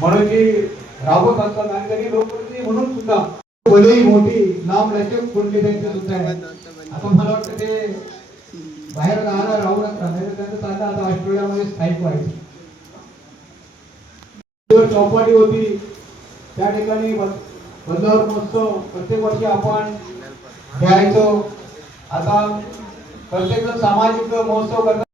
म्हणून की राबवत असतात आणि त्यांनी लोकप्रतिनिधी म्हणून सुद्धा भलेही मोठी नामलचक कुंडली त्यांची सुद्धा आहे. आता मला वाटतं ते बाहेर गावाला राहू नका, नाही तर त्यांचं चाललं आता ऑस्ट्रेलियामध्ये स्थायिक व्हायचं. चौपाटी होती त्या ठिकाणी बंधावर महोत्सव प्रत्येक वर्षी आपण घ्यायचो. आता प्रत्येक जण सामाजिक महोत्सव करतात.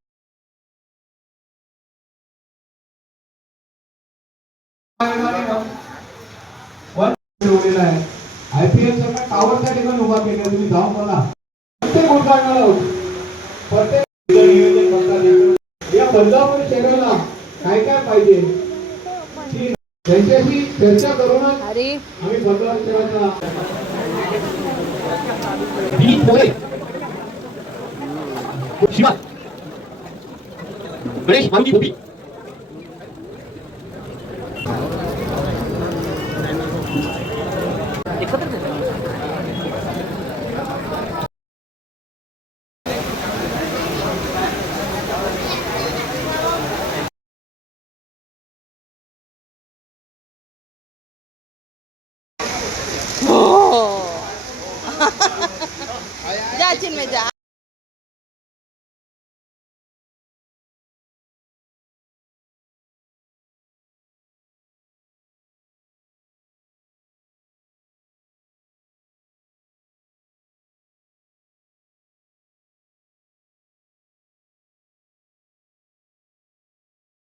IPL सगळ्या टावर त्या ठिकाणी उभा केला, तुम्ही जाऊन बघा. प्रत्येक उद्घाटनाला होती, प्रत्येक नियोजन करतात. या बंधावर शहराला काय काय पाहिजे त्यांच्याशी चर्चा करूनच आम्ही बंधावर शहराचा शिवा गणेश मारुती गोपी जा चिन्मय जा.